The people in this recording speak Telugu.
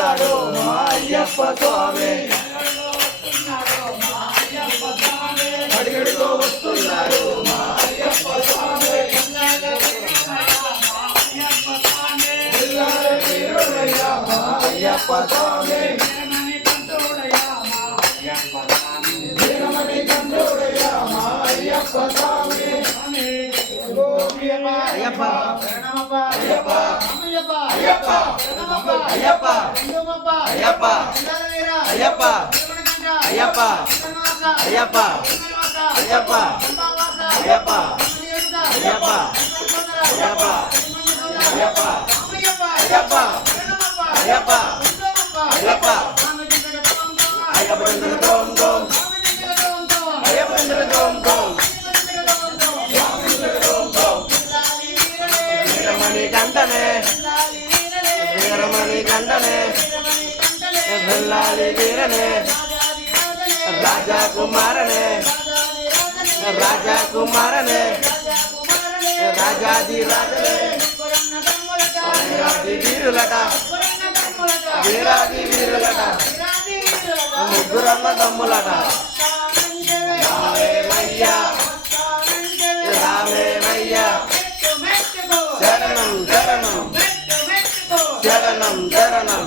వస్తున్నాడు మా అయ్యప్ప స్వామి అడిగడితో వస్తున్నాడు మా అయ్యప్ప స్వామి మా అయ్యప్ప స్వామి అయ్యప్ప స్వామి అయ్యప్ప అయ్యప్ప అయ్యప్ప అయ్యప్ప అయ్యప్ప అయ్యప్ప అయ్యప్ప అయ్యప్ప అయ్యప్ప అయ్యప్ప అయ్యప్ప అయ్యప్ప అయ్యప్ప అయ్యప్ప అయ్యప్ప అయ్యప్ప అయ్యప్ప దోం దోం అయ్యప్ప దోం దోం వీరమణి కంటనే వీరమణి కంటనే వెళ్ళాలి వీరనే రాజా కుమారనే రాజా కుమారనే రాజాది రాజనే వీరాది వీరులట వీరాది వీరులట ముగ్గురన్న తమ్ములట రామేమయ్యా రామేమయ్యా శరణం శరణం శరణం శరణం